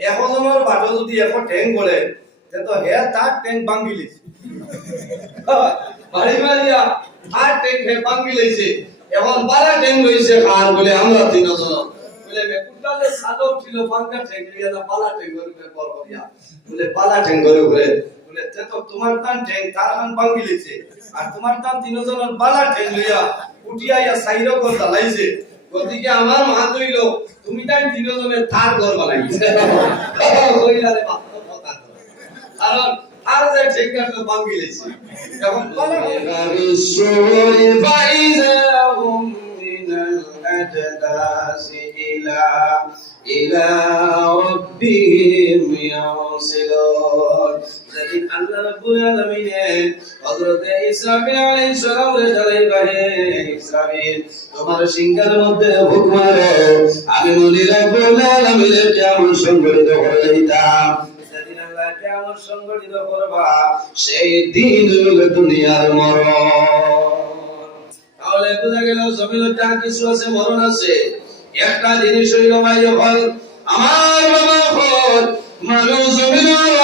এখজনের বাটো যদি এখন ট্যাং করে তো হে তার ট্যাং ভাঙি লেছে বাড়ি মারিয়া আর ট্যাং হে ভাঙি লেছে এখন বারা ট্যাং রইছে খান বলে আমরা তিনজন বলে কুটালে সাদও ছিল পাঙ্কা ট্যাং লিয়া না পালা ট্যাং করে পর করিয়া বলে পালা ট্যাং করে বলে তো তোমার তান ট্যাং তার খান ভাঙি লেছে আর তোমার তান তিনজনের বালা ট্যাং লিয়া উঠিয়া সাইরো করে দালাইছে গতিকে আমার মা কইল তুমি তাই তিনজনের থার ঘর বানাইছে কইলারে বাপ কথা কারণ আর যে ঠিকঠাক তো ভাঙি লেছে এখন الرسول فإذا هم من الأجداث إلى ربهم ينسلون যেদিন আল্লাহ রাব্বুল আলামিনের হযরত ইসরাফিল আলাইহিস সালামের জ্বালাইবাহে ইসরাফিল তোমার সিংহের মধ্যে হুক মারো আমি বলি রাব্বুল আলামিনের কিয়ামত সংগঠিত করে দিতাম যেদিন আল্লাহ কিয়ামত সংগঠিত করবা সেই দিন হলো দুনিয়ার মরণ তাহলে বোঝা গেল জমিনের যা কিছু আছে মরণ আছে একটা জিনিস হইল ভাই যখন আমার বাবা হল মানুষ জমিনের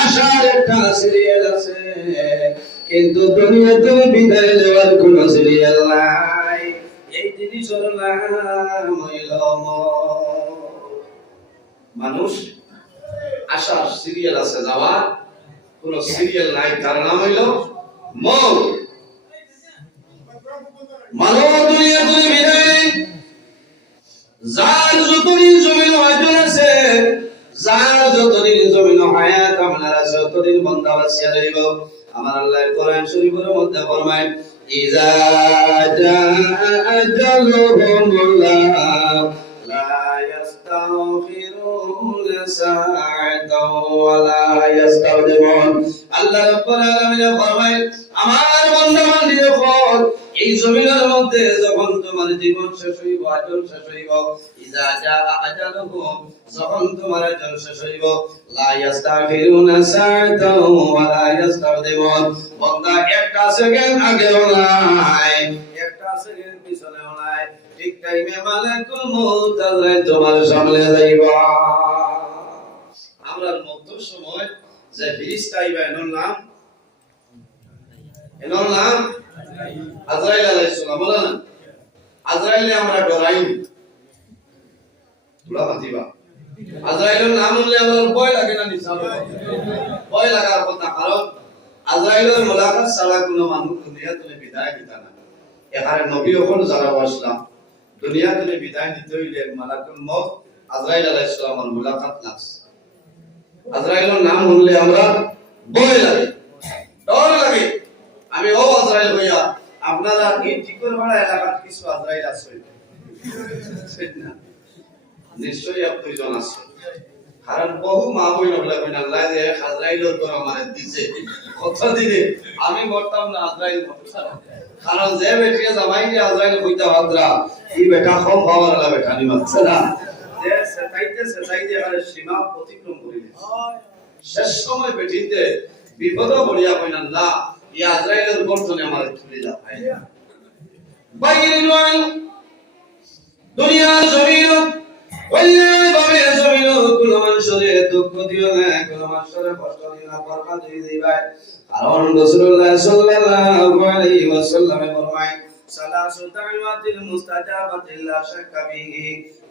আশার একটা সিরিয়াল আছে কিন্তু দুনিয়াতে বিদায় নেওয়ার কোন সিরিয়াল নাই এই জিনিসের নাম হইল মানুষ আশার সিরিয়াল আছে যাওয়ার কোন সিরিয়াল নাই তার নাম হইল মৌত মানব দুনিয়াতে বিদায় যার যতদিন জমিন হায়াত আছে যার যতদিন জমিন হায়াত আপনার আছে ততদিন বান্দা বাঁচিয়া রইব আমার আল্লাহ কোরআন শরীফের মধ্যে ফরমায় ইজা জাআ আজালুহুম লা ইস্তাগফিরুনা সাআতাও ওয়া লা ইস্তাগদিমুন আল্লাহ রাব্বুল আলামিন ফরমায় আমার বান্দা বান্দি যখন এই জমিনের মধ্যে যখন তোমার জীবন শেষ হইব আজল শেষ হইব ইজা জাআ আজালুহুম যখন তোমার আজল শেষ হইব লা ইস্তাগফিরুনা সাআতাও ওয়া লা ইস্তাগদিমুন বান্দা একটা সেকেন্ড আগেও নাই একটা সেকেন্ড পিছনেও নাই ঠিক টাইমে মালাকুল মউত আজরাইল তোমার সামনে যাইবা আমরা মৃত্যুর সময় যে ফেরেশতা আইবা এর নাম আজরাইল আলাইহিস সালাম বলেন আজরাইলে আমরা ডরাই তোমরা বাতিবা আজরাইলের নাম শুনলে আমার ভয় লাগে না নিশা ভয় লাগার কথা কারণ আজরাইলের মুলাকাত ছাড়া কোনো মানুষ দুনিয়াতে বিদায় দিতে না এখানে নবী ওখানে যারা আসলাম দুনিয়াতে বিদায় নিতে হইলে মালাকুল মউত আজরাইল আলাইহিস সালামের মুলাকাত লাগছে আজরাইলের নাম শুনলে আমরা ভয় লাগে ডর লাগে আমি ও আজরাইল হইয়া আপনারা এই টিকর ভাড়া এলাকার কিছু আজরাইল আছে না নিশ্চয়ই আপনি জন আছে কারণ বহু মা বই বলে কইন আল্লাহ যে আজরাইলের পর আমারে দিছে কত দিনে আমি মরতাম না আজরাইল মরতাম কারণ যে বেটি জামাই যে আজরাইল কইতা হাদরা এই বেটা কম পাওয়ার লাগা বেটা নি মানছে না যে সেটাইতে আর সীমা অতিক্রম করিলে শেষ সময় বেটিতে বিপদ পড়িয়া কইন আল্লাহ এই আজরাইলের গর্দনে আমারে তুলে দাও বাইরে নয় দুনিয়ার জমিন ওইলে বাবে জমিন কোন মানুষের দুঃখ দিও না কোন মানুষের কষ্ট দিও না বরকত দিয়ে দিবা কারণ রাসূলুল্লাহ সাল্লাল্লাহু আলাইহি ওয়াসাল্লাম ফরমায় সালাসু দাওয়াতিল মুস্তাজাবাতিল লা শাক্কা বিহি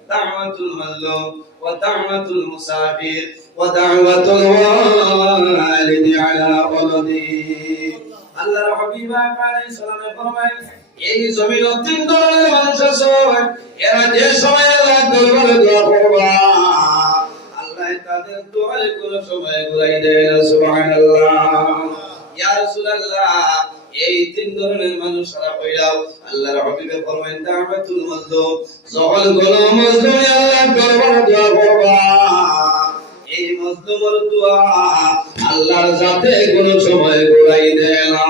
দাওয়াতুল মাযলুম ওয়া দাওয়াতুল মুসাফির ওয়া দাওয়াতুল ওয়ালিদি আলা ওয়ালাদিহি আল্লাহর হাবিব আলাইহিস সালাম ফরমায় এই জমিন তিন ধরনের মানুষ আছে এরা যে সময় আল্লাহর দরবারে দোয়া করবে আল্লাহ তাদের দোয়ার কোন সময় ঘুরাই দেয় না সুবহানাল্লাহ ইয়া রাসূলুল্লাহ এই তিন ধরনের মানুষ সারা কইলাও আল্লাহর হাবিব ফরমায় দাওয়াতুল মাজলুম যখন কোন মাজলুম আল্লাহর দরবারে দোয়া করবে এই মাজলুমের দোয়া আল্লাহর জাতে কোন সময় ঘুরাই দেয় না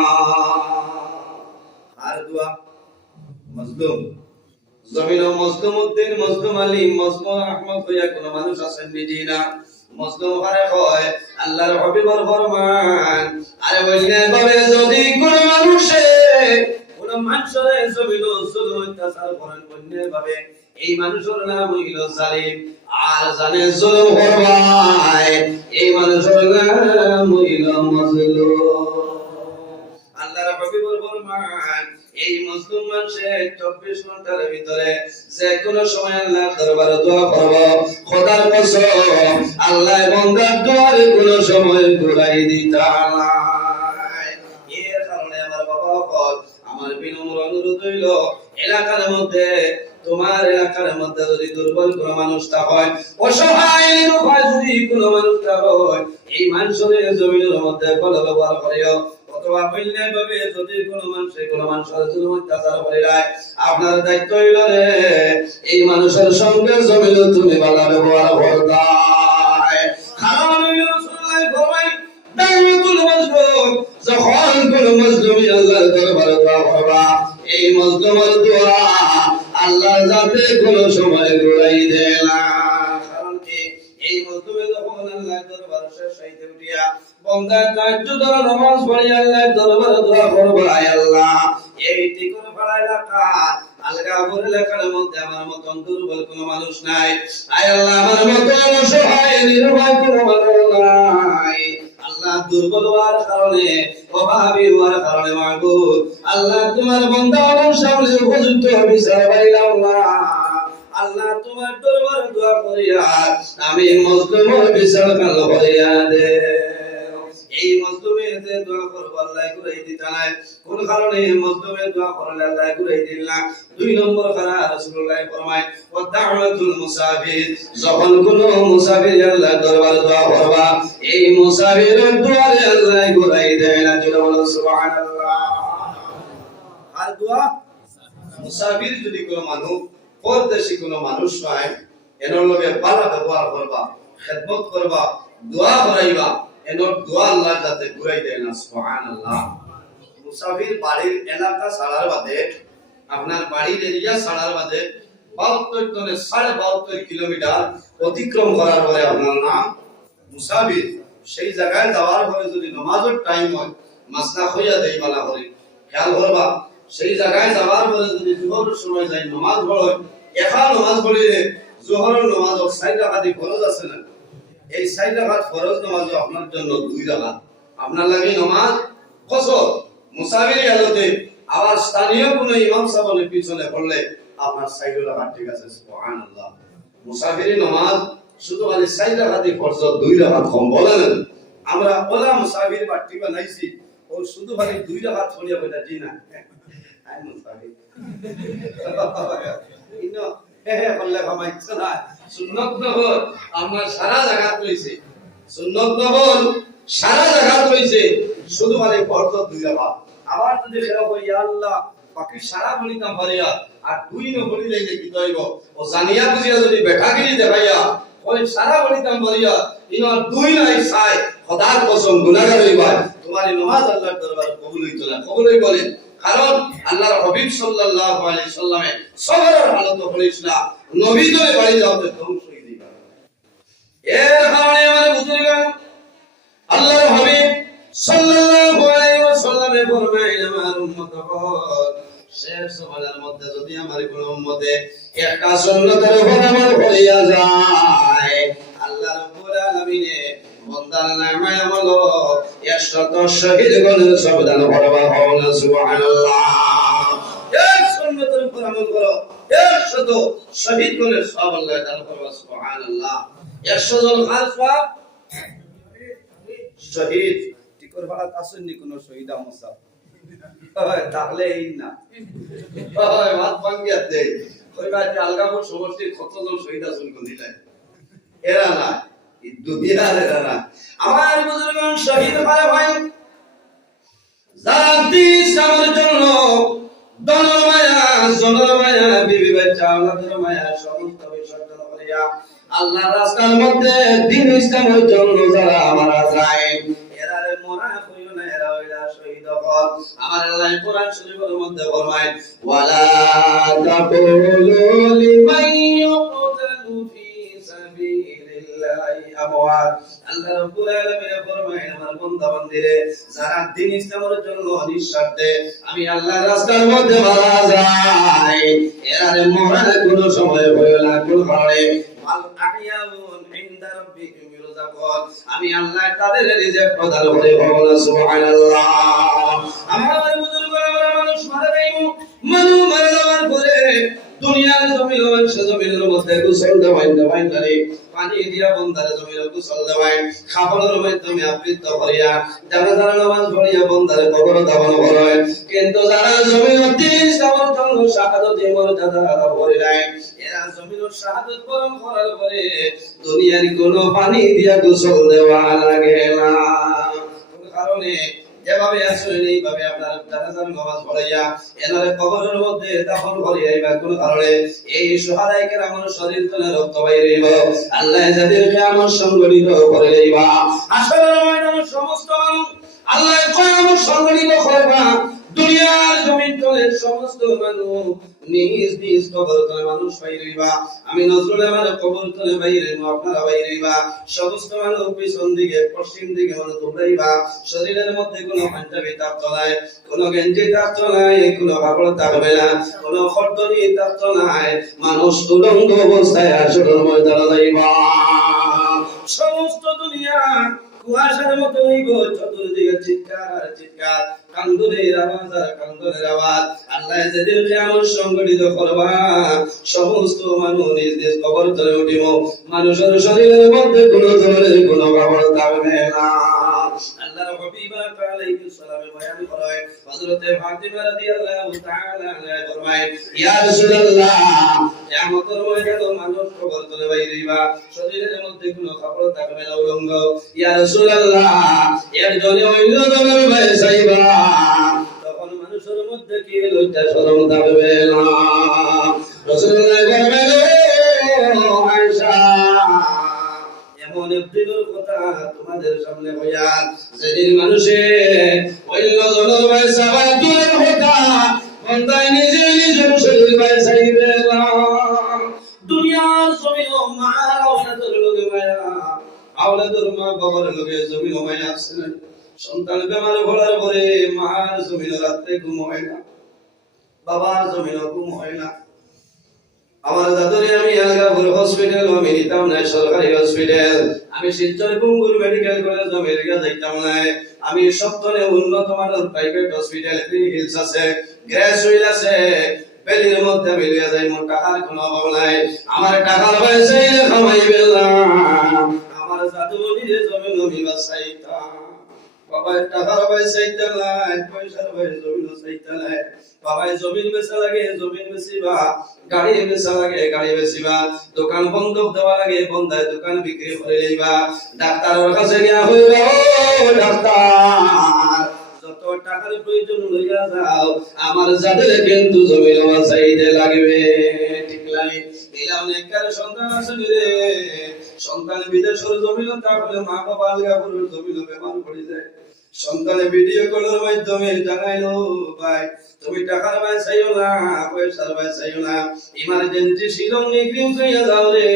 আর দোয়া মাজলুম জমিন মাজলুম উদ্দিন মাজলুম আলী মাজলুম আহমদ হইয়া কোন মানুষ আছেন বিজিনা মাজলুম হারে হয় আল্লাহর হাবিবের ফরমান আরে বললে ভাবে যদি কোন মানুষে কোন মানুষের জমিন জুলুম অত্যাচার করেন বললে ভাবে এই মানুষের নাম হইল জালিম আর জানে জুলুম করবা মুসলিম মানুষের 24 ঘন্টার ভিতরে যে কোনো সময় আল্লাহর দরবারে দোয়া করব, খোদার কসম আল্লাহ বান্দার দোয়ার কোনো সময় ঘুরাই দিতা না। এর কারণে আমার বাবা হল আমার বিনম্র অনুরোধ হইল, এলাকার মধ্যে তোমার এলাকার মধ্যে যদি দুর্বল কোনো মানুষটা হয়, অসহায় নিরুপায় যদি কোনো মানুষটা হয়, এই মানুষের জমিনের মধ্যে কলম ব্যবহার করিও, অথবা অন্যায়ভাবে যদি কোনো মানুষের জন্য অত্যাচার করে যায়, আপনার দায়িত্ব হইল রে এই মানুষের সঙ্গে জমিনে তুমি ভালো ব্যবহার করবা। কারণ হইল রাসূলুল্লাহ ফরমায় দাওয়াতুল মাজলুম, যখন কোনো মাজলুমি আল্লাহর দরবারে দোয়া করবা, এই মাজলুমের দোয়া আল্লাহ যাতে কোনো সময় ঘুরাই দেয় না। কারণ কি এই মাজলুমে যখন আল্লাহর দরবারে শেষ হইতে উঠিয়া বান্দা তাহাজ্জুদ আর নামাজ পড়ে আল্লাহর দরবারে দোয়া করবে, আয় আল্লাহ এই টিকুর পাড়া এলাকা আলগাপুর এলাকার মধ্যে আমার মতন দুর্বল কোনো মানুষ নাই, আয় আল্লাহ আমার মতন অসহায় নিরুপায় কোনো মানুষ নাই। আল্লাহ দুর্বল হওয়ার কারণে, অভাবী হওয়ার কারণে মাবুদ আল্লাহ তোমার বান্দার সামনে উপযুক্ত বিচার পাইলাম না। আল্লাহ তোমার দরবারে দোয়া করিয়া আমি মজলুমের বিচার কাল করিয়া দে। এই মজলুমের যে দোয়া করব আল্লাহ ঘুরাই দিতা নাই। কোন কারণে মজলুমের দোয়া করলে আল্লাহ ঘুরাই দিল না? 2 নম্বর কারণ রাসূলুল্লাহ ফরমায় ওয়া দাওয়াতুল মুসাফির, যখন কোন মুসাফির আল্লাহ দরবারে দোয়া করবা, এই মুসাফিরের দোয়ারে আল্লাহ ঘুরাই দেয় না। জোরে বলো সুবহানাল্লাহ। আর দোয়া মুসাফির যদি কোনো মানুষ পরদেশী কোনো মানুষ হয়, এর লগে ভালো ব্যবহার করবা, খেদমত করবা, দোয়া করাইবা, এনর দোয়া আল্লাহ যাতে ঘুরাই দেয় না। সুবহানাল্লাহ। মুসাফির বাড়ির এলাকা ছাড়ার বাদে, আপনার বাড়ির এরিয়া ছাড়ার বাদে 72 কিলোমিটার অতিক্রম করার পরে আপনার নাম মুসাফির। সেই জায়গায় যাওয়ার পরে যদি নামাজের টাইম হয়, মাসনা হইয়া দেই বালা করে খেয়াল করবা। সেই জায়গায় যাওয়ার পরে যদি জোহরের সময় যাই নামাজ পড়ে, একা নামাজ পড়িলে জোহরের নামাজ 4 রাকাত ফরজ আছে না, এই 4 রাকাত ফরজ নামাজ আপনার জন্য 2 রাকাত, আপনার লাগি নামাজ কসর। মুসাফির হালতে আবার স্থানীয় কোনো ইমাম সাহেবের পিছনে পড়লে আপনার 4 রাকাত ঠিক আছে। সুবহানাল্লাহ। মুসাফিরি নামাজ শুধু খালি 4 রাকাতই ফরজ, 2 রাকাত কম বলেন। আমরা ওলা মুসাফির বাটি বানাইছি, ও শুধু খালি 2 রাকাত পড়িয়া কইতা জি না আই মুসাফির ইনো হে বললে কমাইছ না। সুন্নত নহল আমরা সারা জায়গা রইছে, সুন্নত নহল সারা জায়গা রইছে, শুধু মানে ফরজ 2 রাকাত। আবার যদি খেলা কই ইয়া আল্লাহ বাকি সারা বলিতাম পারিয়া আর 2 ন বলিলে কি কইব, ও জানিয়া বুঝিয়া যদি বেটাগিরি দেখাইয়া ওই সারা বলিতাম পারিয়া ইনো 2 নাই চাই, খোদার কসম গুনাহগার হইবা, তোমার নামাজ আল্লাহর দরবারে কবুল হইতো না। কবুল হই বলেন কারণ আল্লাহর হাবিব সাল্লাল্লাহু আলাইহি সাল্লামে সবরের হালত বলেছিল, নবী ধরে বাড়ি যাওতে ধ্বংস হয়ে দিবা। এর কারণে আমার বুজুর্গগণ আল্লাহর হাবিব সাল্লাল্লাহু আলাইহি ওয়াসাল্লামে ফরমাইলেন আমার উম্মতগণ শেষ সমাজের মধ্যে যদি আমার কোন উম্মতে একটা সুন্নতের উপর আমল করিয়া যায়, আল্লাহ রাব্বুল আলামিনে বন্দার নামে আমল 100 শহীদগণের সবদান করবা। সুবহানাল্লাহ। এক সুন্নতের উপর আমল করো, 100 শহীদগণের সব আল্লাহ দান করবা। সুবহানাল্লাহ। 100 জন খালসা শহীদ টিকর ভাড়া আসেননি কোন শহীদ আমসা তাহলে এই না মাত ভাঙ্গিয়া দেয় কইবা যে আলগাপুর সমষ্টির কতজন শহীদ আছেন কোন দিলাই, এরা না এই দুনিয়ার এরা না। আমার বুজুর্গগণ শহীদ ভাই ভাই জাতি ইসলামের জন্য দনর মায়া জনর মায়া বিবি বাচ্চা আওলাদের মায়া সমস্ত বিসর্জন করিয়া আল্লাহর রাস্তার মধ্যে দ্বীন ইসলামের জন্য যারা মারা যায়, এরারে মরা কইও না, এরা হইলা শহীদ হল। আমার আল্লাহ কোরআন শরীফের মধ্যে ফরমায় ওয়ালা তাকুলু লিমান ইউকতালু ফি সাবিলিল্লাহি আমওয়াত। আল্লাহ রাব্বুল আলামিন ফরমায় আমার বান্দা বান্দীরে যারা দ্বীন ইসলামের জন্য নিঃস্বার্থে আমি আল্লাহর রাস্তার মধ্যে মারা যায়, এরারে মরা কোনো সময় হইও না। কোন কারণে আল আহয়াউন ইনদা রাব্বিহিম রোজা কর, আমি আল্লাহ তাদের রিজিক প্রদান করে বলো সুবহানাল্লাহ। আমার বুজুর্গরা মানুষ মারা যাইবো, মানুষ মারা যাওয়ার পরে দুনিয়ার জমিন সে জমিনের মধ্যে গোসল দেওয়াই নারে পানি দিয়া বন্দারে জমির গোসল দেওয়াই খাবারের মাধ্যমে আবৃত করিয়া যারা যারা নামাজ পড়িয়া বন্দারে কবর দাফন করে, কিন্তু যারা জমিন 30 আমার জন্য শাহাদাত মর্যাদা লাভ করে নাই, এরা জমিন শাহাদাত বরণ করার পরে দুনিয়ার কোনো পানি দিয়া গোসল দেওয়া লাগে না। কোন কারণে যেভাবে আসলে এইভাবে আপনার জানাজার নামাজ পড়াইয়া এনারে কবরের মধ্যে দাফন করিয়া এবার কোন কারণে এই সুহাদায়ে কেরামের শরীর থেকে রক্ত বাইরে হইব, আল্লাহ যাদের কিয়ামত সংগঠিত করে দিবা। আসলে ময়দানের সমস্ত আল্লাহ কিয়ামত সংগঠিত করবা, দুনিয়ার জমিন তলের সমস্ত মানুষ নিজ নিজ কবর তলে মানুষ বাইরে হইবা। আমি নজরুল আমার কবর তলে বাইরে হইব, আপনারা বাইরে হইবা। সমস্ত মানুষ পিছন দিকে পশ্চিম দিকে মানুষ দৌড়াইবা। শরীরের মধ্যে কোনো পাঞ্জাবি থাকতো নাই, কোনো গেঞ্জি থাকতো নাই, কোনো কাপড় থাকবে না, কোনো খর্দনি থাকতো নাই, মানুষ উলঙ্গ অবস্থায় আসরের ময়দানে যাইবা। সমস্ত দুনিয়া কুয়াশার মতো হইব, চতুর্দিকে চিৎকার চিৎকার, কান্দনের আওয়াজ আর কান্দনের আওয়াজ। আল্লাহ যেদিন কিয়ামত সংগঠিত করবা, সমস্ত মানুষ নিজ নিজ কবর তলে উঠিব, মানুষের শরীরের মধ্যে কোনো ধরনের কোনো কাপড় থাকবে না। আল্লাহর হাবিব আলাইহিস সালামের বয়ান করেন, হযরত ফাতিমা রাদিয়াল্লাহু তাআলা আনহা ফরমায়, ইয়া রাসূলুল্লাহ, কিয়ামতের ময়দানে মানুষ কবর তলে বাইরেবা, শরীরের মধ্যে কোনো কাপড় থাকবে না, উলঙ্গ। ইয়া রাসূলুল্লাহ, এর জন্য অন্য ধরনের ভয় চাইবা, তখন মানুষের মধ্যে কি লজ্জা শরম থাকবে না। রাসূলুল্লাহ ফরমায়, আয়েশা, এমন একদিনের কথা তোমাদের সামনে বয়ান, যেদিন মানুষে অন্য জনের ভয় চাওয়া দূরের কথা, বান্দায় নিজে নিজের শরীর ভয় চাইবে না। দুনিয়ার জমিন মা আওলাদের লগে মায়া, আওলাদের মা বাবার লগে জমিন মায়া আছে না। সন্তান বেমার হওয়ার পরে মার জমিন রাত্রে ঘুম হয় না, বাবার জমিন ঘুম হয় না। আমার দাদুরে আমি আলগাপুর হসপিটাল আমি নিতাম না, সরকারি হসপিটাল। আমি শিলচর কুঙ্গুর মেডিকেল কলেজ আমেরিকা যাইতাম না। আমি সপ্তনে উন্নত মানের প্রাইভেট হসপিটাল ক্লিনিক হিলস আছে, গ্যাস হুইল আছে, বেলির মধ্যে মিলিয়ে যাই। মোর টাকার কোনো অভাব নাই, আমার টাকার পয়সা কামাইবে না। আমার দাদুমণিরে জমিন আমি বাঁচাইতাম, বাবার টাকার পয়সা নাই, পয়সার পয়সা জমিন চাইতে নাই। বাবাই জমিন বেচা লাগে, জমিন বেচিবা, গাড়ি বেচা লাগে, গাড়ি বেচিবা, দোকান বন্ধক দেওয়া লাগে, বন্ধায় দোকান বিক্রি করে লইবা। ডাক্তারের কাছে গিয়া হইবা, ও ডাক্তার, যত টাকার প্রয়োজন লইয়া যাও, আমার যাদের কিন্তু জমিন বাঁচাইতে লাগবে। ঠিক লাগে? এরা অনেককার সন্তান আছে রে, সন্তান বিদেশের জমিন, তাহলে মা বাবা আলগাপুরের জমিন বেমার পড়ে যায়। সন্তানে ভিডিও কলের মাধ্যমে জানাইলো, ভাই তুমি টাকার ভাই চাইও না, পয়সার ভাই চাইও না, ইমার্জেন্সি শিলং নিয়ে চাইয়া যাও রে।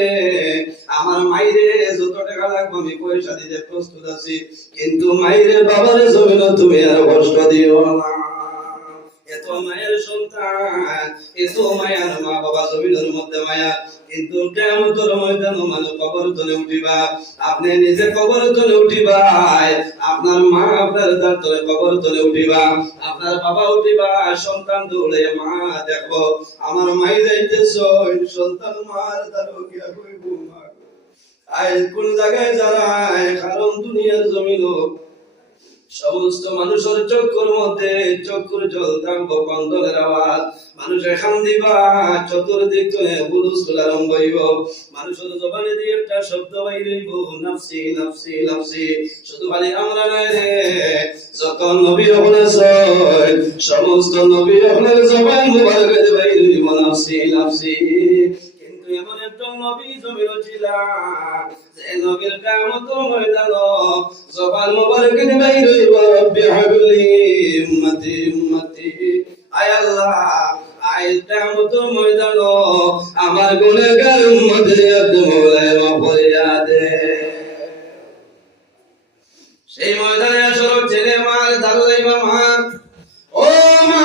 আমার মাইরে যত টাকা লাগবে আমি পয়সা দিতে প্রস্তুত আছি, কিন্তু মাইরে বাবার জমিন তুমি আর কষ্ট দিও না। এত মায়ের সন্তান, এত মায়ার মা বাবা জমিনের মধ্যে মায়া, কিন্তু কিয়ামতের ময়দানে মানুষ কবর তলে উঠিবা। আপনি নিজে কবর তলে উঠিবা, আপনার মা আপনার দাঁত তলে কবর তলে উঠিবা, আপনার বাবা উঠিবা, সন্তান দৌড়ে মা দেখবো আমার মাই যাইতেছ, সন্তান মার দাঁড়ো গিয়া কইব, মা আজ কোন জায়গায় যারায়, কারণ দুনিয়ার জমিন সমস্ত মানুষের চক্ষুর মধ্যে চক্ষুর জল থাকবো, কন্দনের আওয়াজ, মানুষ এখান দিবা, চতুর্দিক থেকে হুলস্থুল আরম্ভ হইব, মানুষের জবানে দিয়ে একটা শব্দ বাইর হইব, নাফসি নাফসি নাফসি। শুধু খালি আমরা নাই রে, যত নবী হলেছেন সমস্ত নবী হলের জবান মুবারক বাইর হইব, নাফসি নাফসি। কিন্তু এমন একটা নবী জমির ছিল, যে নবীর কিয়ামতের ময়দানে জবান মুবারক বাইর হইব, রব্বি হাবলি উম্মতি উম্মতি। আয় আল্লাহ, আয় কিয়ামতের ময়দানে আমার গুনাহগার উম্মতের মওলায় মাফ করিয়া দে। সেই ময়দানে আসর ছেলে মার দাঁড়াইবা, মা ও মা,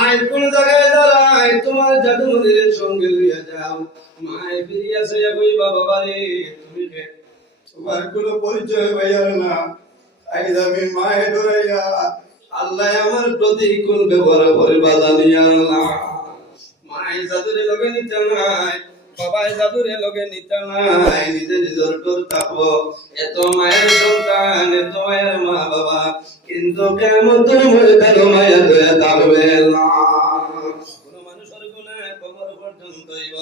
আয় কোন জায়গায় দাঁড়ায়, তোমার জাদু মন্দিরের সঙ্গে লইয়া যাও। মায় ফিরিয়া চাইয়া কইবা, বাবা রে তুমি কে? তোমার কোনো পরিচয় পাইয়ার না, আইজ আমি মায়ে ডরাইয়া আল্লাহ আমার প্রতিকূল ব্যবহার করিবা জানিয়া আল্লাহ। মায়ে জাদুরে লগে নিতে নাই, বাবাই জাদুরে লগে নিতে নাই, নিজে নিজের ডর থাকবো। এত মায়ের সন্তান, এত মায়ের মা বাবা, কিন্তু কেমন তোর ময়দানে মায়া দয়া থাকবে না। কোন মানুষের গুনাহ কবর পর্যন্ত হইব,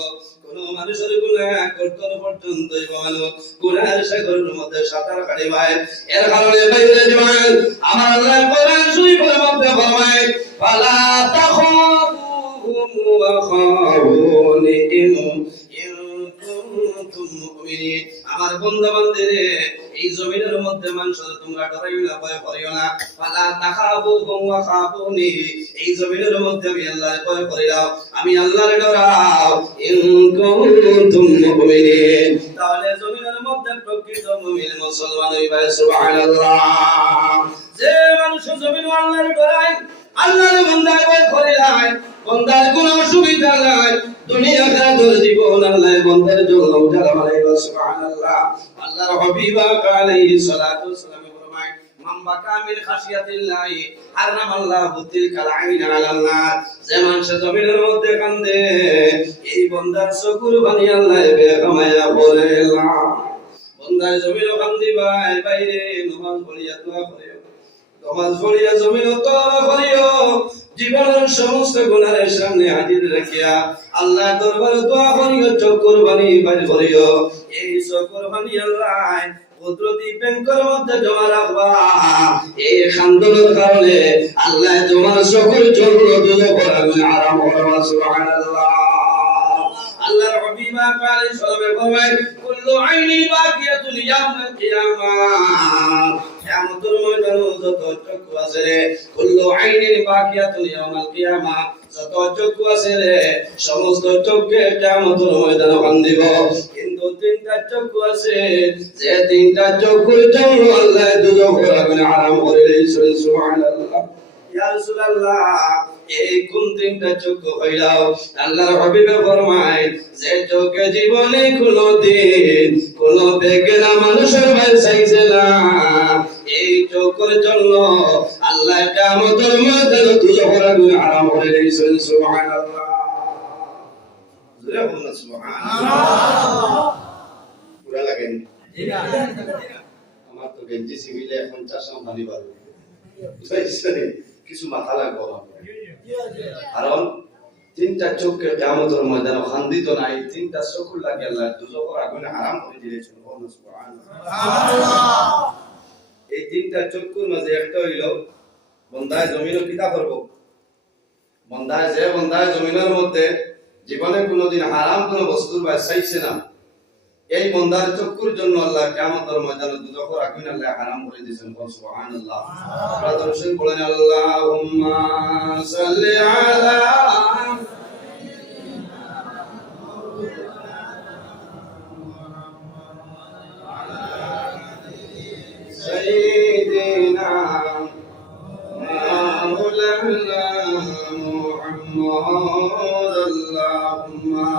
কোন মানুষের গুনাহ কর্তন পর্যন্ত হইব, মানুষ গুনাহের সাগরের মধ্যে সাঁতার কাটিবায়। এর কারণে বাইরে জীবন আমার আল্লাহ কোরআন শরীফের মধ্যে ফরমায়, ফালা তাখাফুহুম ওয়া খাফুনি ইন কুনতুম মুমিনিন। আমার বান্দা-বান্দীরে, এই জমিনের মধ্যে মানুষের তোমরা ডরাইও না, ভয় করিও না। ফালা তাখাফুহুম ওয়া খাফুনি, এই জমিনের মধ্যে আমি আল্লাহর ভয় করিও, আমি আল্লাহর ডরাও। ইন কুনতুম মুমিনিন, তাহলে জমিনের মধ্যে প্রকৃত মুমিন মুসলমান হইবে। সুবহানাল্লাহ। যে মানুষ জমিন আল্লাহর ডরায়, আল্লাহর বান্দার ভয় করিলায়, বান্দার কোনো অসুবিধা নাই, দুনিয়া আখিরাতের জীবন আল্লাহ বান্দার জন্য উজাড় বানাইবে। সুবহানাল্লাহ। আল্লাহর হাবিব আলাইহিস সালাতু ওয়াসসালাম ফরমায়, মান বাকা মিন খাশিয়াতিল্লাহি হারামাল্লাহু তিলকাল আইন আলাল নার। যে মানুষ জমিনের মধ্যে কান্দে, এই বান্দার চকুর পানি আল্লাহ বেকামায়া করে না। বান্দার জমিন কান্দিবাই, বাইরে নামাজ পড়িয়া দোয়া করিও, নামাজ পড়িয়া জমিন তওবা করিও, জীবনের সমস্ত গুনাহের সামনে হাজির রাখিয়া আল্লাহ দরবারে দোয়া করিও, চকুর পানি বাইর করিও। এই চকুর পানি আল্লাহ কুদরতি ব্যাংকের মধ্যে জমা রাখবা। এই খান্দনের কারণে আল্লাহ তোমার চকুর জন্য দুধ করাবেন, আরাম করবা। সুবহানাল্লাহ। আল্লাহর হাবিব আলাইহিস সালাম ফরমায়, কুল্লু আইনি বাকিয়াতুল ইয়াউমিল কিয়ামাহ। কিয়ামতের ময়দানে যত চক্ষু আছে রে, কুল্লু আইনি বাকিয়াতুল ইয়াউমিল কিয়ামাহ, যত চক্ষু আছে রে, সমস্ত চক্ষে কিয়ামতের ময়দানে কান্দিব। কিন্তু তিনটা চক্ষু আছে, যে তিনটা চক্ষুর জন্য আল্লাহ দুজক করাবেন, আরাম করে দিয়েছেন। সুবহানাল্লাহ। ইয়া রাসূলুল্লাহ, এই কোন তিনটা চক্ষু হইলাও? আল্লাহর হাবিব ফরমায়, যে চোখে জীবনে কোনদিন কোন বেগেনা মানুষের ভয় চাইছে না, এই চোখের জন্য আল্লাহ কিয়ামতের ময়দানে দুজক করাবেন, আরাম করে দিয়েছেন। সুবহানাল্লাহ। জোরে বলুন সুবহানাল্লাহ। পুরা লাগেন? আমার তো গেঞ্জি সিভিলে এখন চাষাম পানি পারবো, কিছু মাথা লাগবো না। কারণ তিনটা চোখকে কিয়ামতের ময়দানে খান্দিত নাই, তিনটা চোখের লাগে আল্লাহ দুজকের আগুনে হারাম করে দিয়েছেন। সুবহানাল্লাহ। এই তিনটা চক্ষুর মাঝে একটা হইল, বন্দায় জমিনও কিতা করব, বন্দায় যে বন্দায় জমিনের মধ্যে জীবনে কোনোদিন হারাম কোনো বস্তুর বাই চাইছে না, এই বন্দার চক্ষুর জন্য আল্লাহ কিয়ামতের ময়দানে দুজকের আগুনে আল্লাহ হারাম করে দিয়েছেন। সুবহানাল্লাহ। আমরা দরুদ পড়েন, আল্লাহুম্মা সাল্লি আলা সাইয়্যিদিনা মাওলানা মুহাম্মদ। আল্লাহুম্মা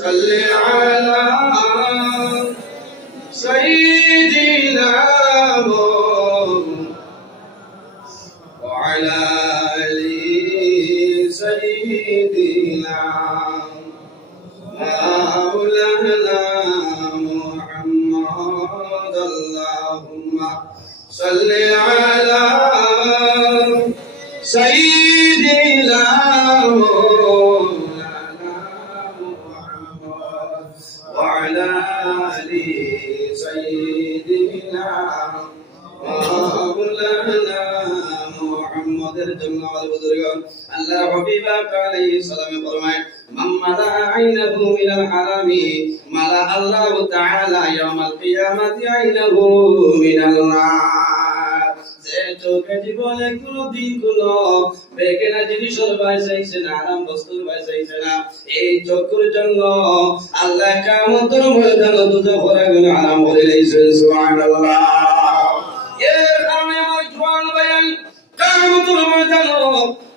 সাল্লি আলা সাইয়্যিদিনা ওয়া আলা আলি সাইয়্যিদিনা মাওলানা মুহাম্মদ। আল্লাহুম্মা সাল্লি আলা সাইয়্যিদিনা وعلى آل سيدنا مولانا محمد رضي الله الله حبيب عليه السلام فرمائے من ملأ عينه من الحرام ملأ الله تعالى يوم القيامة عينه من النار। যে চোখে জীবনে কোনদিন কোনো বেকেনা জিনিসের ভয় চাইছে না, আরাম বস্তুর ভয় চাইছে না, এই চোখের জন্য আল্লাহ কিয়ামতের ময়দানে দুজকের আগুনে হারাম করে দিয়েছেন। সুবহানাল্লাহ। এর কারণে আমার জওয়ান ভাই, কিয়ামতের ময়দানে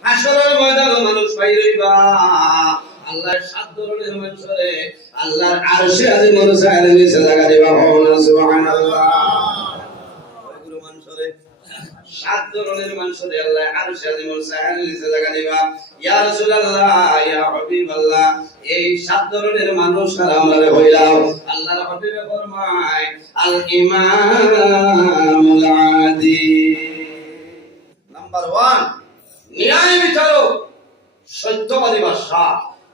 হাসরের ময়দানে মানুষ বাইর হইবা, আল্লাহর সাত ধরনের মানুষরে আল্লাহর আরশে আজিমের ছায়ার নিচে লাগা দিবা। সুবহানাল্লাহ। সুবহানাল্লাহ ওইগুলো মানুষরে সাত ধরনের মানুষরে আল্লাহ আরশে আজিমুল সাহাল নিচে জায়গা দিবা ইয়া রাসূলুল্লাহ ইয়া হাবিবাল্লাহ এই সাত ধরনের মানুষ আর আমরারে হইলাম আল্লাহর হাবিবে ফরমায় আল ইমামুল আদিল নাম্বার 1 ন্যায় বিচারক সত্যবাদী বাদশা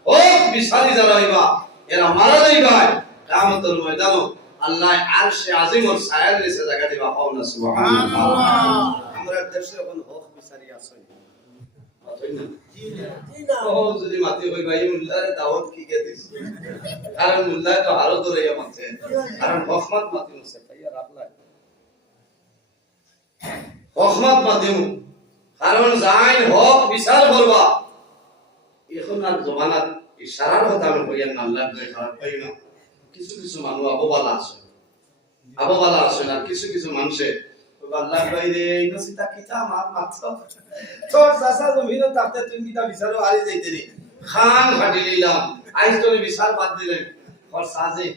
হোক বিচারী যারা হইবা এরা মারা যাইবা কিয়ামতের ময়দানে আল্লাহ আরশে আজিমুল সাহাল নিচে জায়গা দিবা কওনা সুবহানাল্লাহ আমরা দেশে এখন হক বিচারি আছে অতই না ও যদি মাতি হই ভাই মুল্লার দাওয়াত কি কে দিস কারণ মুল্লা তো আরো ধরে আমাছে কারণ হকমত মাতি মুছে ভাইয়া রাখলা হকমত মাতিমু কারণ যাই হক বিচার করবা এখন আর জমানাত ইশারার কথা আমি কইয়ান আল্লাহ দয় খারাপ পাই না কিছু কিছু মানুষ আববালা আছে না কিছু কিছু মানুষে আল্লাহ বাইরে ইনসিতা কিতা মাত্র তোর সাসা জমিনো তাতে তুমি কিতা বিচারো আরি যাইতে রে খান ফাটি লইলাম আইজ তোরে বিচার বাদ দিলেন আর সাজে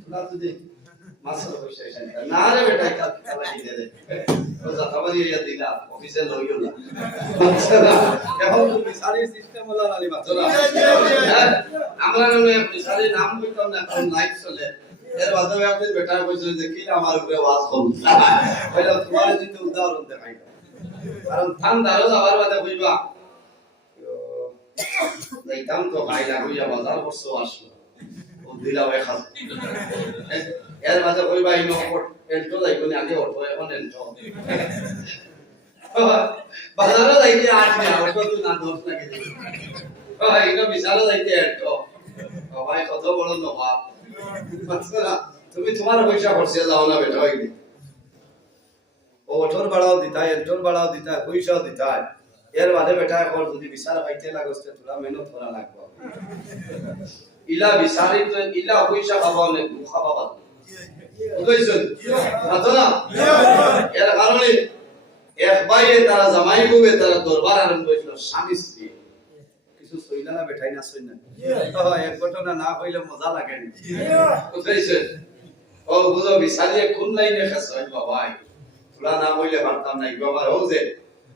তোরা তুই মাসর হইছে না রে বেটা কালা দিতে রে ও জাতাবাড়ি ইয়া দিলা অফিসে লইও না আচ্ছা এখন তুমি বিচারের সিস্টেম হলো আলি মাত্রা আমরা বিচারের নাম কইতাম না এখন লাইভ চলে এর মাধ্যমে আপনি বেটা কইছেন যে কি আমার উপরে ওয়াজ করুন কইলা তোমার যদি উদাহরণ দেখাই কারণ থান দারো যাবার বাদে কইবা যাইতাম তো ভাইলা কইয়া বাজার করছো আসলো ও দিলা ভাই খাস এর মাঝে কইবা ইনো এলটো যাইবনি আগে অটো এখন এলটো বাজারে যাইতে আসবে অটো তো না দোষ লাগে ভাই ইনো বিশালে যাইতে এলটো ভাই কত বড় নবাব আচ্ছা তুমি তোমার পয়সা খরচে যাও না বেটা হইবে ও অটোর ভাড়াও দিতা এলটোর ভাড়াও দিতা পয়সাও দিতা এর বাদে বেটা এখন যদি বিচার পাইতে লাগস্তে তোরা মেহনত করা লাগবে ইলা বিচারি তো ইলা পয়সা খাবা না খাবা বাদ বুঝাইছেন আতো না এর কারণে এক ভাইয়ে তারা জামাই বউয়ে তারা দরবার আরম্ভ করেছিল স্বামী স্ত্রী কিছু সইলা না বেটাই না সইনা এক ঘটনা না হইলে মজা লাগে না বুঝাইছেন ও বুঝো বিচারিয়ে কোন লাইনে খাস হয় বাবাই তোরা না হইলে পারতাম না বাবা ও যে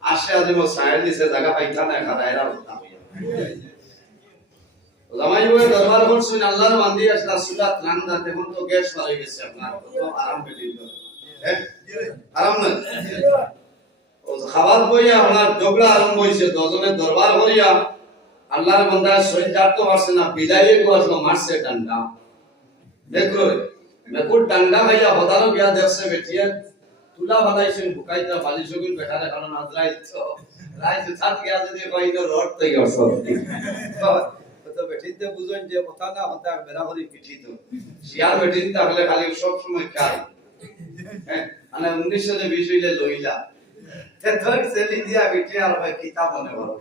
আসে আজিম সাইড দিছে জায়গা পাইতা না খাদায়রা হতাম জামাই বউয়ে দরবার করছেন আল্লাহর বান্দি আসলা সুলাত রান্দা দেখুন তো গ্যাস পারে গেছে আপনার তো আরাম পেলেন হ্যাঁ আরাম না ও খাবার বইয়া আপনার ঝগড়া আরম্ভ হইছে দজনের দরবার করিয়া আল্লাহর বান্দা সহিদার তো পারছে না বিদায়ে গোয়াসলো মারছে ডান্ডা দেখো মেকুর ডান্ডা ভাইয়া হদারও গিয়া দেখছে বেটিয়ে তুলা বানাইছেন বুকাইতা বালিশগুল বেটারে কারণ আজরাইল তো রাইতে ছাত গিয়া যদি কইনো রড তৈ অসব তো বেটিতে বুঝুন যে কথা না হতা বেরাবরি পিঠি তো শিয়ার বেটিন তাহলে খালি সব সময় খায় হ্যাঁ মানে 1920 হইলে লইলা তে ধর সেলি দিয়া বেটি আর ভাই কিতাব মনে করো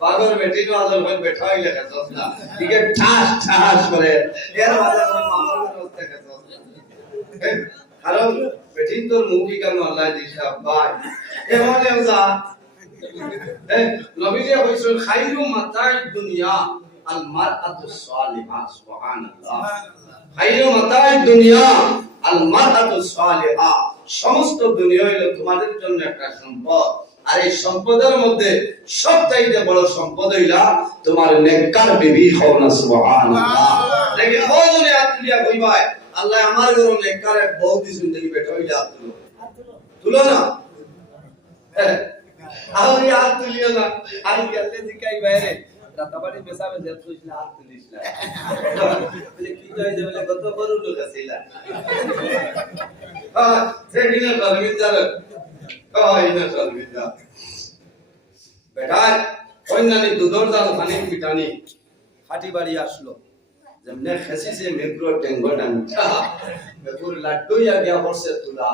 বাগর বেটি নো আদর ভাই বেটা হইলে কাজস না দিকে ঠাস ঠাস করে এর বাদে মামলার ব্যবস্থা কাজস কারণ বেটিন তোর মুখি কেন আল্লাহ দিশা ভাই এমনে ওজা নবীজি কইছেন খায়রু মাতাই দুনিয়া আল মারআতু সালিহা সুবহানাল্লাহ খায়রু মাতাই দুনিয়া আল মারআতু সালিহা সমস্ত দুনিয়া হলো তোমাদের জন্য একটা সম্পদ আর এই সম্পদের মধ্যে সবচাইতে বড় সম্পদ হইলা তোমার নেককার বিবি হওয়া সুবহানাল্লাহ দেখি কয়জনে আত্মীয়া কইবাই আল্লাহ আমার ঘরে নেককার এক বউ দিছেন দেখি বেটা হইলা তুলো না আরে হাত তুলিও না আমি গেলে দিকাই বাইরে রাতাবাড়ি বেসাবে যে তুই না হাত তুলিস না বলে কি কই যে বলে কত বড় লোক আছিলা হ্যাঁ সেদিনে শর্মিন্দা কই না শর্মিন্দা বেটা কইনানি দুধর জাল পানি পিটানি হাটি বাড়ি আসলো যেমনে খেসিছে মেঘ্র টেঙ্গো ডাঙ্গা মেঘুর লাড্ডু ইয়া গিয়া পড়ছে তুলা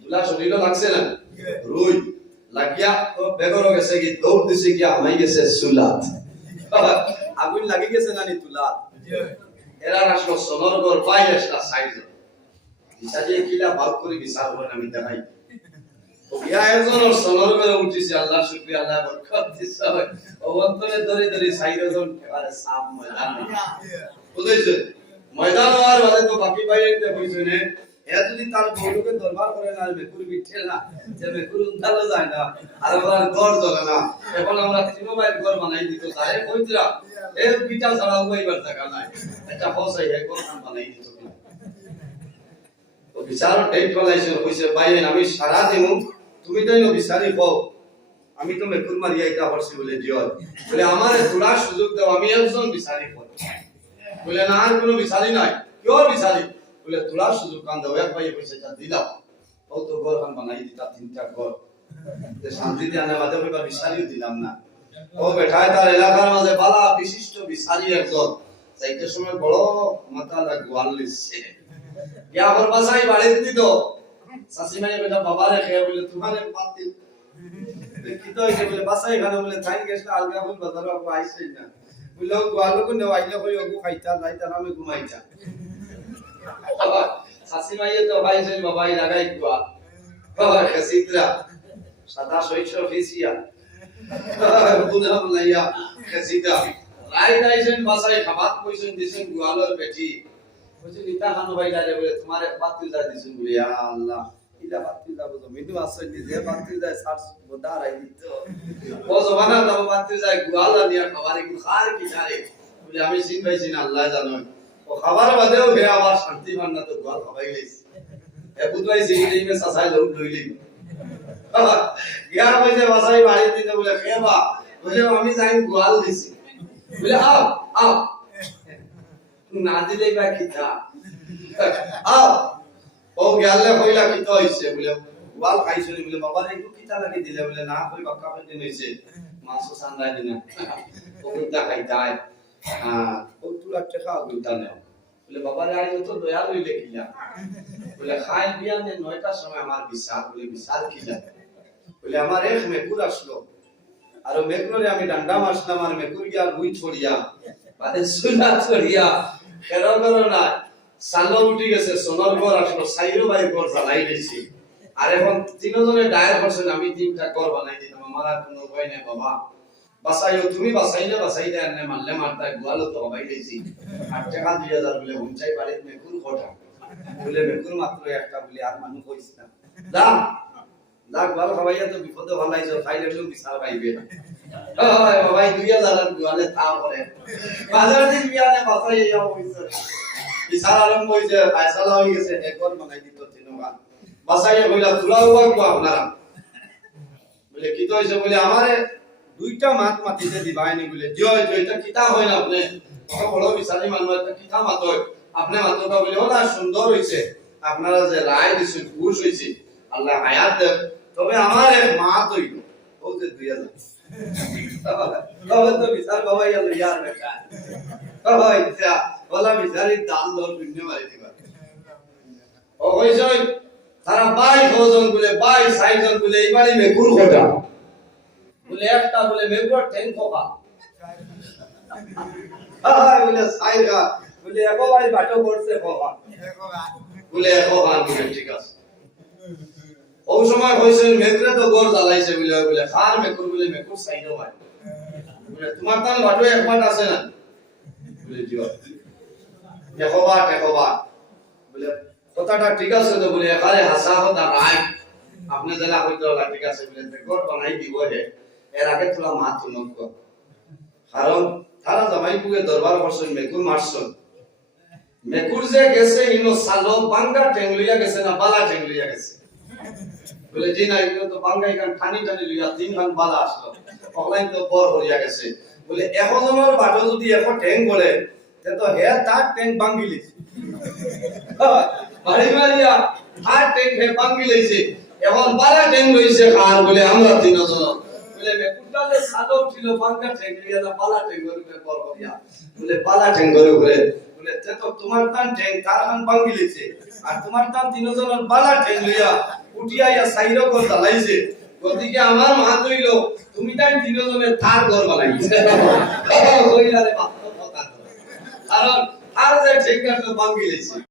তুলা শরীরে লাগছে না রুই লাগিয়া তো বেগর গেছে কি দৌড় দিছে কি আমাই গেছে সুলাত আগুন লাগি গেছে নানি তুলাত এরা আসলো সোনরগর পাই আসলা সাইজ ইসাজে কিলা ভাগ করে বিচার করে আমি দেখাই ও ইয়া একজন সোনরগরে উঠিছে আল্লাহ শুকরিয়া আল্লাহ বরকত দিছে ও অন্তরে ধরে ধরে সাইজন আরে সাম ময়দান বুঝাইছে ময়দান হওয়ার বাদে তো বাকি বাইরে কইছে নে এ যদি তার বউকে দরবার করে না মেকুর বিঠে না যে মেকুর উন্তালো যায় না আর আমরা ঘর জ্বলে না এখন আমরা তিনো ভাইয়ের ঘর বানাই দিত তারে কইতরা এ পিঠা ছাড়া উপাইবার টাকা নাই এটা হসাই এক ঘর বানাই দিত তো বিচার ডেট ফলাইছে কইছে বাইরে আমি সারা দিন তুমি তো বিচারি পাও আমি তো মেকুর মারিয়া এটা করছি বলে জিয়র বলে আমারে তোরা সুযোগ দাও আমি একজন বিচারি পাই বলে না আর কোনো বিচারি নাই কিওর বিচারি বলে তোরা সুযোগ কান দাও এক ভাই কইছে যা দিলাম ও তো ঘর খান বানাই দিতা তিনটা ঘর তে শান্তিতে আনা বাদে কইবা বিচারিও দিলাম না ও বেঠায় তার এলাকার মাঝে বালা বিশিষ্ট বিচারি একজন যাইতে সময় বড় মাথা গোয়াল লিখছে ইয়া ওর বাসায় বাড়ি দিত শাসিমাই বেটা বাবা রেখে বলে তোমারে পাতি কিতো হইছে বলে বাসায় খানা বলে তাই গেছে আলগা বল বাজার আপু আইছে না বলে গোয়ালকে নেও আইলে কই ওগু খাইতা যাইতা আমি ঘুমাইতা বাবা শাসিমাই তো ভাইছে বাবাই লাগাই গোয়া বাবা খাসিতরা সাদা সইছ ফিসিয়া বুনা বলাইয়া খাসিতা রাই রাইছেন বাসায় খাবাত কইছেন দিছেন গোয়ালর বেটি কইছে নিতা খানো ভাই দারে বলে তোমারে পাতিল দা দিছেন বলে ইয়া আল্লাহ ইলা পাতিল দা বলো মিনু আসছে যে পাতিল দা সার বদা রাই দিত ও জমানা দা পাতিল দা গোয়ালা নিয়া খাবারে কি খার কি জারে বলে আমি সিন পাইছি না আল্লাহ জানো ও খাবার বাদেও হে আবার শান্তি মান না তো গোয়াল খাবাই লইছে এ বুদবাই সিগি মে সাসাই লোক লইলি গিয়া কইছে বাসাই বাড়ি দিতে বলে খেবা বলে আমি যাই গোয়াল দিছি বলে আও আও না দিলে বা কিতা আও ও গেলে কইলা কিতা হইছে বলে গোয়াল খাইছনি বলে বাবা রে কিতা লাগি দিলে বলে না কই বাক্কা কইতে হইছে মাছ সান্দাই দিনা ও কিতা খাইতাই ও তুলা টাকা কইতা না বলে বাবা রে আইলো তো দয়া লইলে কিলা বলে খাই বিয়ানে 9টার সময় আমার বিচার বলে বিচার কিলা বলে আমার এক মেকুর আসলো আর মেকুরে আমি ডান্ডা মারছিলাম আর মেকুর গিয়া গুই ছড়িয়া বাদে সুলা ছড়িয়া কেরো করো না সালো উঠি গেছে সোনার ঘর আসলো সাইরো ভাই ঘর জ্বালাই দিয়েছি আর এখন তিনজনে ডায়ার করছেন আমি তিনটা ঘর বানাই দিতাম আমার আর কোনো উপায় নেই বাবা বাসাইও তুমি বাসাইলে বাসাইলে আর নে মারলে মারতা গোয়ালো তো হবাই দিয়েছি 8 টাকা 2000 বলে হুঁচাই বাড়ি মেকুর ঘটা বলে মেকুর মাত্র একটা বলে আর মানুষ কইছ না দাম লাখ ভালো খাবাইয়া তো বিপদে ভালাইছো খাইলে তো বিশাল পাইবে না ওই বাবাই 2000 আর গোয়ালে তা করে বাজার দিন বিয়ালে বাসাইয়া হইছে বিশাল আরম্ভ হইছে ফায়সালা হই গেছে একবার বানাই দিত তিনবার বাসাইয়া কইলা তুলাও বাকবো আপনারা বলে কি তো হইছে বলে আমারে দুইটা মাত মাটিতে দিবাইনি বলে জয় জয় এটা কিতা হয় না আপনি কত বড় বিশালী মানুষ এটা কিতা মাত হয় আপনি মাতটা বলে ওলা সুন্দর হইছে আপনারা যে রায় দিছেন খুশ হইছে আল্লাহ হায়াত দেব তবে আমার এক মাত হইল ও যে 2000 তবে তো বিশাল বাবা ইয়ালো ইয়ার বেটা বাবা ইচ্ছা বলা বিশালী দাল দল শূন্য মারি দিবা ও হইছে তারা 22 জন বলে 22 জন বলে এইবারই মেকুর ঘটা বলে একটা বলে মেকুর ঠ্যাং খোকা বলে সাইগা বলে একবারই বাটো করছে খোকা বলে খোকা বলে ঠিক আছে ও সময় কইছেন মেকুরে তো গর জ্বালাইছে বলে বলে খার মেকুর বলে মেকুর সাইডও হয় বলে তোমার তান বাটো একবার আছে না বলে জিও একবার বলে কথাটা ঠিক আছে তো বলে এখানে হাসা কথা নাই আপনি জানা কইতো না ঠিক আছে বলে গর বানাই দিব হে এর আগে তোলা মাত নক কারণ তারা জামাই পুয়ে দরবার করছেন মেকুর মারছেন মেকুর যে গেছে ইনো সালো বাঙ্গা টেংলিয়া গেছে না বালা টেংলিয়া গেছে বলে জি না এগুলো তো বাঙ্গাই গান খানি টানি লইয়া 3 খান বালা আসলো অনলাইন তো বড় হইয়া গেছে বলে একজনের বাটো যদি এখন ঠ্যাং বলে তে তো হে তার ঠ্যাং ভাঙি লিছে বাড়ি মারিয়া আর ঠ্যাং হে ভাঙি লইছে এখন বালা ঠ্যাং লইছে খান বলে আমরা তিনজন বলে মেকুরটা যে সালো ছিল বাঙ্গা ঠ্যাং লইয়া না বালা ঠ্যাং করে বড় হইয়া বলে বালা ঠ্যাং করে বলে তে তো তোমার তান ঠ্যাং তার খান ভাঙি লিছে আর তোমার তান তিনজনের বালা ঠ্যাং লইয়া উঠিয়া ইয়া সাইরো কর জ্বালাইছে গতিকে আমার মা কইল তুমি তাই তিনজনের থার ঘর বানাইছে কইলারে বাপ কথা কারণ আর যে ঠেঙ্গা তো ভাঙি লইছে